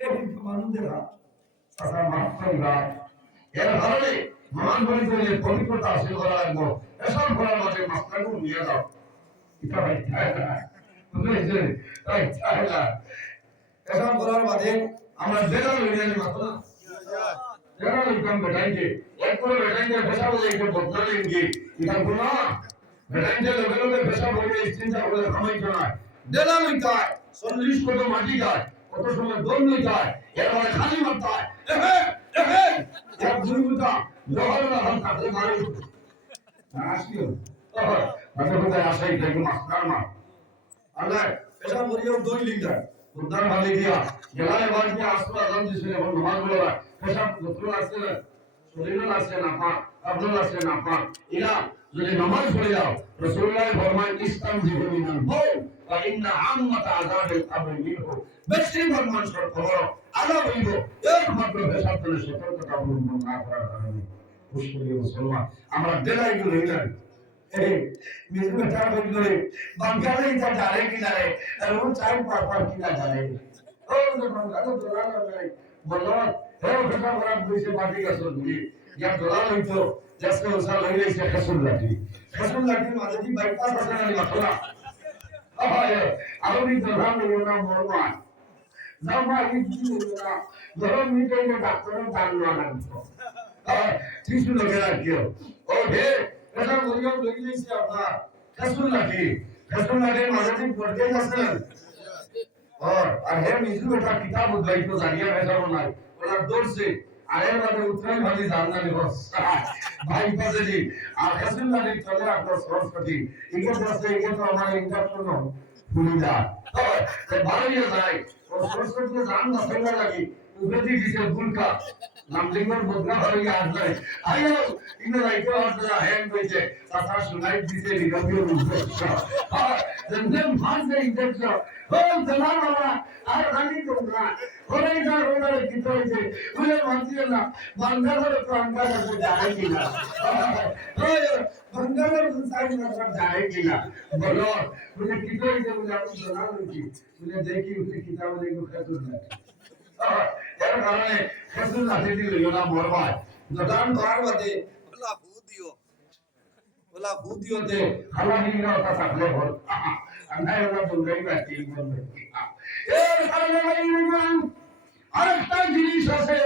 এই মানুষেরা চাচা মাফ করবা এর কারণে মান বলে পবিত্রতা হাসিল করা লাগবো এসব করার মাঝে মাস্টারকে নিয়ে দাও এটা ভাই বুঝলেন তাই চাই না এসব করার মাঝে আমরা বেলা লইলে মাত্র না বেলা লইতাম বেটাইকে একবারে বেটাইকে পেশা বলে একটু বদলা লেনগে এটা গুণা বেটাইকে লগে লগে পেশা বলে চিন্তা করে খামাই না বেলা লইতায় 40 কত মাটি যায় কত সময় দম লইতায় এরপরে খালি মারতায় এহে এহে এক দুই বুটা লোহার হাত কাটে মারে আসিও মাঝে মাঝে আসাই দেখো মাস্টার মা আল্লাহ পেশা করিও 2 লিটার উদ্ধার ভালে দিয়া গেলায় বাড়িতে আসলো আজান দিছিল এখন নামাজ পড়া পেশা গোসল আসছে না শরীর আসছে না পাক আব্দুল আসছে না পাক ইলা যদি নামাজ পড়ে যাও রাসূলুল্লাহ ফরমান ইসলাম জীবনিনাল বউ ওয়া ইন্না আম্মাতা আযাবিল কবর মিনহু বেশি ফরমান শর্ত হলো আলা হইব একমাত্র পেশা করে সতর্কতা অবলম্বন না করার কারণে মুশকিল মুসলমান আমরা দেলাই গুলো হইলাম এই মিজু এটা বললে বাঙ্গালে এটা জানে কি জানে আর ও চাই পার কি না জানে ও যে বাঙ্গালে দোলা নাই বলো হে ওটা খারাপ হইছে বাকি গেছে দুই ইয়া দোলা হইতো জাসে ওসা লইলে সে খাসুল লাঠি মাঝে দি বাইপাস আছে না মাথা আহায় আমি দোলা লইনা মরবা জামা ইজি লইনা ধরো মিটাই না ডাক্তার দান না লাগতো কিছু লোকে রাখিও ও হে এটা বলিও লইলেছি আপনার খাসুল লাঠি মাঝে দি পড়তে যাচ্ছেন আর হে মিজু এটা কিতাব উদ্ধাইতো জানিয়া ভেজাবো নাই ওরা দৌড়ছে আরে বাদে উত্তরাই ভালি জাননানি বস ভাই পাজেলি আর খাসুল্লাহর চলে আপনার সরস্বতী ইকে বসে ইকে তো আমার ইন্টারশন ফুলিদা তো ভালোই যায় ও সরস্বতী জান না ফেলা লাগি উগতি দিছে বুলকা নামলিঙ্গর বদলা হয়ে আসবে আইও ইনো রাইতো আসলে হ্যান্ড হইছে কথা শুনাই দিছে নিগমিও রূপস জমজম ভাষে ইন্টারশ ও জানা বাবা আর রানি তোমরা ওরাই না ওরাই কি হইছে বলে মানছিও না বাঙ্গালোর প্রাঙ্গা করতে যায় কিনা ওই বাঙ্গালোর সাইড না সব যায় কিনা বলো বলে কি হইছে বলে আমি জানা লইছি বলে দেখি উঠে কিতাব দেখো খাতুন না এর কারণে খাতুন লাঠি দিল না মরবায় দোকান করার বাদে ওলা বুদিও দে হালাহি না তা থাকলে হল আন্ধায় ওলা দুর্গাই বাতি বলবে এর কারণে ইমান আরেকটা জিনিস আছে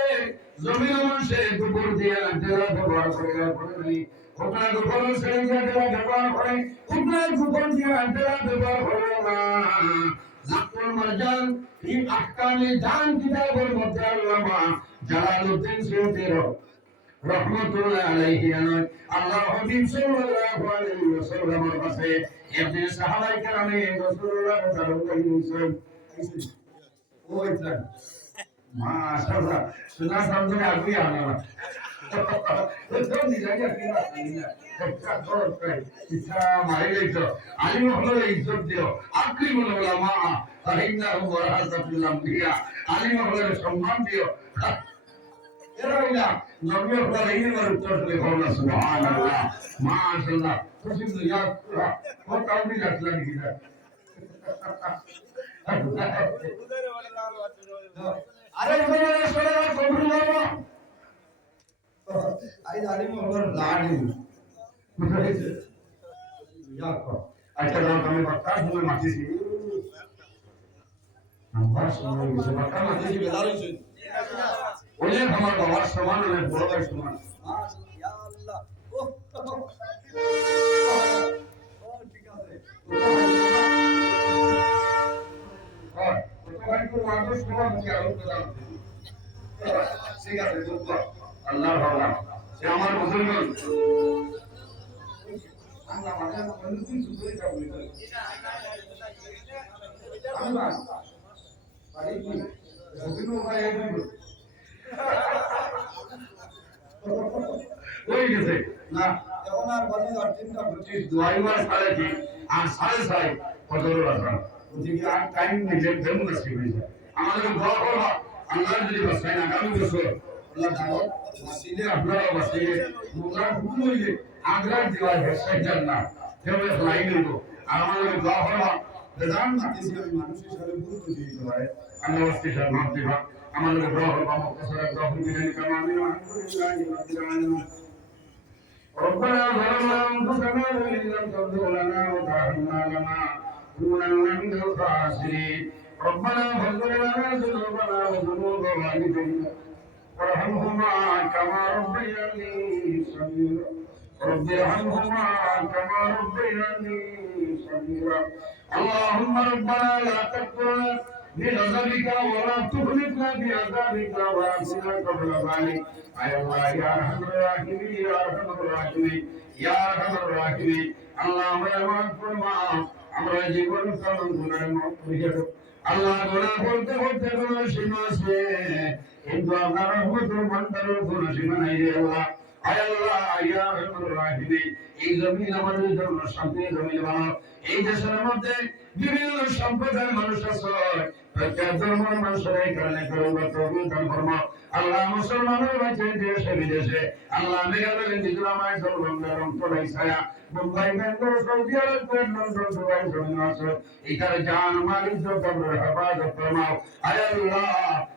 জমিন মানুষে গোবর দিয়ে আন্তেরা ব্যবহার করে নাই ওটা গোবর ছেড়ে দিয়ে ব্যবহার করে ওটা গোবর দিয়ে আন্তেরা ব্যবহার করে না জাকুল মারজান এই আহকামে জান কিতাবের মধ্যে আল্লামা জালালউদ্দিন সুয়ুতী রহমাতুল্লাহ আলাইহি আল্লাহর হাবিব সাল্লাল্লাহু আলাইহি ওয়াসাল্লামের কাছে ইবনে সাহাবায়ে কেরামে রাসূলুল্লাহ সাল্লাল্লাহু আলাইহি ওয়াসাল্লাম ওই ইসলাম মাশাআল্লাহ সুনা সামনে আগুই আনা তো নিজাকে কিনা কিনা একটা করো তাই ইচ্ছা মারি লইতো আলিম হলো ইজ্জত দিও আকরিমুল উলামা ফাইন্নাহু ওয়ারাসাতুল আমবিয়া আলিম হলো সম্মান দিও এরাইলা নবীর পরে উত্তর করে বলনা সুবহানাল্লাহ মাশাআল্লাহ খুশি ইয়া ও তাওবি লাগলা কিনা আরে ওরে সরে কবুল বাবা আই আলিম ওর লাডি বুঝাইছে ইয়া কো আচ্ছা নাম আমি বাক্কা শুনে মাটিছি আমার সময় গেছে বাক্কা মাটিছি বেদারইছে ওলে আমার বাবার সমান ওলে বড় ভাই সমান ইয়া আল্লাহ ও ঠিক আছে ভাই কো মানুষ সমান কি আর প্রদান ঠিক আছে দুঃখ আল্লাহর বাবা সে আমার মুসলমান আল্লাহ মানে অনুমতি সুন্দরী কা বলি আল্লাহ বাড়ি কি জমিনো ভাই এই ওই গেছে না এখন আর বাড়ি আর 3:25 দুয়াইবার 3:30 আর 6:30 ফজর আজান ওদিকে আর টাইম নিলে দেব না শিখে আমাদের দোয়া করবা আল্লাহ যদি বাঁচায় আগামী বছর আল্লাহ দাওয়াত ওয়াসিলে আপনারা ওয়াসিলে মোরা হুকুম হইলে আগ্রার দেওয়া ব্যবসায় যান না কেবল লাইন হইব আর আমাদের দোয়া করবা বেদান মাতিছি আমি মানুষ হিসাবে গুরুত্ব দিতে পারে আল্লাহ ওয়াসিলে মাপ দিবা আমাদের গ্রহ বা মুক্তসরা গ্রহ বিধান কামামিন আলহামদুলিল্লাহি রাব্বিল আলামিন ربنا ظلمنا أنفسنا وإن لم تغفر لنا وترحمنا لنكونن من الخاسرين ربنا فاغفر لنا ذنوبنا وذنوب والدينا وارحمهما كما ربياني صغيرا رب ارحمهما كما ربياني صغيرا اللهم ربنا لا تكفرنا بغضبك ولا تهلكنا بعذابك وأنصرنا قبل ذلك أي الله يا أرحم الراحمين يا أرحم الراحمين يا أرحم الراحمين اللهم يا مغفور আমরা জীবন কামন গুনাহ মাফ করে দাও আল্লাহ গুনাহ করতে করতে গুনাহ সীমা আছে কিন্তু আপনার রহমতের ভান্ডারের কোনো সীমা নাই রে আল্লাহ আয় আল্লাহ ইয়া আরহামুর রাহিমিন এই জমিন আমাদের জন্য শান্তির জমিন বানাও এই দেশের মধ্যে বিভিন্ন সম্প্রদায়ের মানুষ আছে প্রত্যেক ধর্মের মানুষের এই কারণে করুণা তৌফিক দান ফরমাও আল্লাহ মুসলমানের বাঁচে দেশে বিদেশে আল্লাহ মেঘালয় নিজলামায় জলবন্ধার অন্তরাই ছায়া মুম্বাই বেঙ্গল সৌদি আরব লন্ডন দুবাই জমিন আছে এখানে জান মালিক জগতের হেফাজত ফরমাও আয় আল্লাহ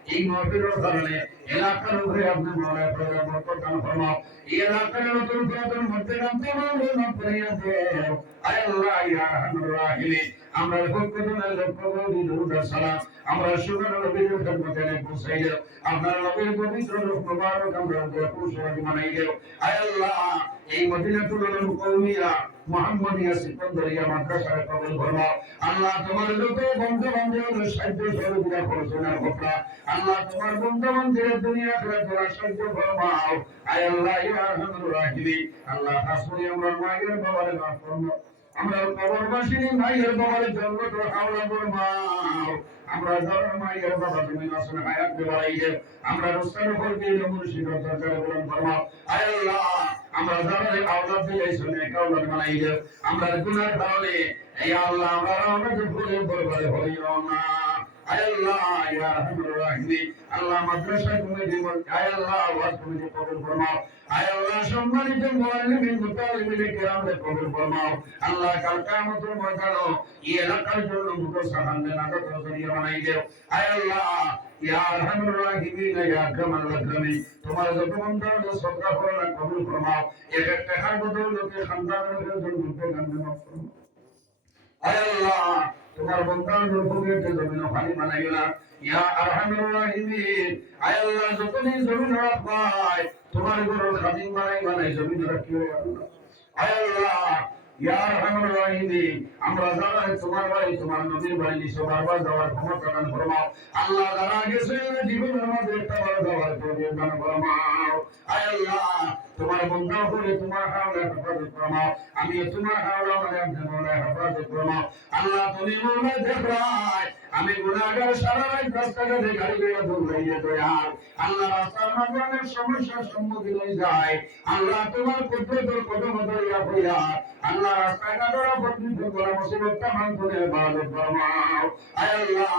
এই মাহফিলের কারণে এলাকার উপরে আপনি মৌলায় প্রয়োজন দান ফরমাও এই এলাকার নতুন পুরাতন মধ্যে নামতে মানবে না করিয়া দেও আয় আল্লাহ ইয়া আরহামুর রাহিমিন আমরা পক্ষজনের লক্ষ কোটি দরুদ সালাম আমরা সুগার নবীর খিদমতে পৌঁছাই দেও আপনার নবীর পবিত্র রূপ মুবারক আমরা পৌঁছাই মানাই দেও আয় আল্লাহ এই মদিনাতুল কওমিয়া মুহাম্মাদিয়া সিকান্দারিয়া মাদ্রাসায় কবুল ফরমাও আল্লাহ তোমার যত বন্ধু বান্ধবের সাহায্য সহযোগিতা করছো না কথা আল্লাহ তোমার বন্ধু বান্ধবের দুনিয়া আখিরাতের সাহায্য ফরমাও আয় আল্লাহ ইয়া আরহামুর রাহিমিন আল্লাহ হাসবুনি আমরা মায়ের বাবারে মাফ ফরমাও আমরা কবরবাসী ভাইয়ের বাবার জন্য তো হাওলা ফরমাও আমরা যারা মায়ের বাবা তুমি নাসন হায়াত বাড়াই দে আমরা রসুল উপর দিয়ে মুর্শিদ দরকার বলেন ফরমাও আয় আল্লাহ আমরা যারা আওলাদ দিয়েছো নেক আওলাদ বানাই দে আমরা গুনার কারণে এই আল্লাহ আমাদের ভুলের বরবাদে হইও না আয় আল্লাহ ইয়া আরহামুর রাহিমিন আল্লাহ মাদ্রাসা কমিটি আয় আল্লাহ ওয়াজ কমিটি কবুল ফরমাও আয় আল্লাহ সম্মানিত মুআল্লিমিন মুতাআল্লিমিন কিরামকে কবুল ফরমাও আল্লাহ কাল কিয়ামতের ময়দানে এই এলাকার জন্য মুতসাহান নাগত জরিয়া বানাই দাও আয় আল্লাহ ইয়া আরহামুর রাহিমিন ইয়া আকরামাল আকরামিন তোমার যত বন্ধু সদকা করলা কবুল ফরমাও এক এক টাকার বদৌলতে খানদানের জন্য মুতকান মাফ ফরমাও আয় আল্লাহ তোমার বন্দার উপরে জমিন পানি বানাইও না ইয়া আরহামুর রাহিমিন আয় আল্লাহ যতদিন জমিন রাখবাই তোমার ঘরের খাদিম বানাই জমিন রাখিও আল্লাহ আয় আল্লাহ ইয়া আরহামুর রাহিমিন আমরা যারা তোমার বাড়ি তোমার নবীর বাড়ি সবার যাওয়ার ক্ষমতা দান ফরমাও আল্লাহ যারা গেছে জীবনের মধ্যে একটা বড় যাওয়ার তৌফিক দান ফরমাও আয় আল্লাহ তোমার বন্ধা করে তোমার হাওলা হেফাজত ফরমাও আমি তোমার হাওলা মানে আপনি মৌলা হেফাজত ফরমাও আল্লাহ তুমি মৌলা দেখরাই আমি গুনাহগার সারা রাত রাস্তাঘাটে গাড়ি লইয়া দৌড়াইয়া দয়াল আল্লাহ রাস্তার মাঝে অনেক সমস্যার সম্মুখীন হয়ে যায় আল্লাহ তোমার কুদরতের কদম ধরিয়া হইয়া আল্লাহ রাস্তাঘাটের বর্ধিত করা মুসিবতটা মানতে ইবাদত ফরমাও আয় আল্লাহ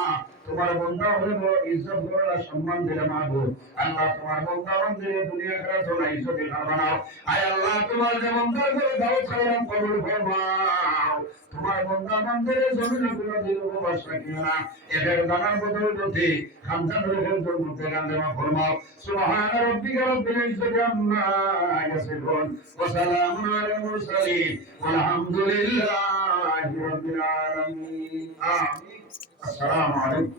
তোমার বন্ধা হলে বড় ইজ্জত করা সম্মান দিলে মাহবুব আল্লাহ তোমার বন্ধা বন্ধে দুনিয়া খেলা তোলা ইজ্জত বানাও আয় আল্লাহ তোমার যে বন্ধা করে দাও সালাম কবুল ফরমাও তোমার বন্ধা বন্ধের জমিনে গুলো দিল উপবাস রাখিও না এদের দানার বদৌলতে খানদান রোগের জন্য তেগান্দেমা ফরমাও সুবহান রাব্বিকা রব্বিল ইজ্জাতি আম্মা ইয়াসিফুন ওয়া সালামুন আলাল মুরসালিন ওয়ালহামদুলিল্লাহি রাব্বিল আলামিন আমিন আসসালামু আলাইকুম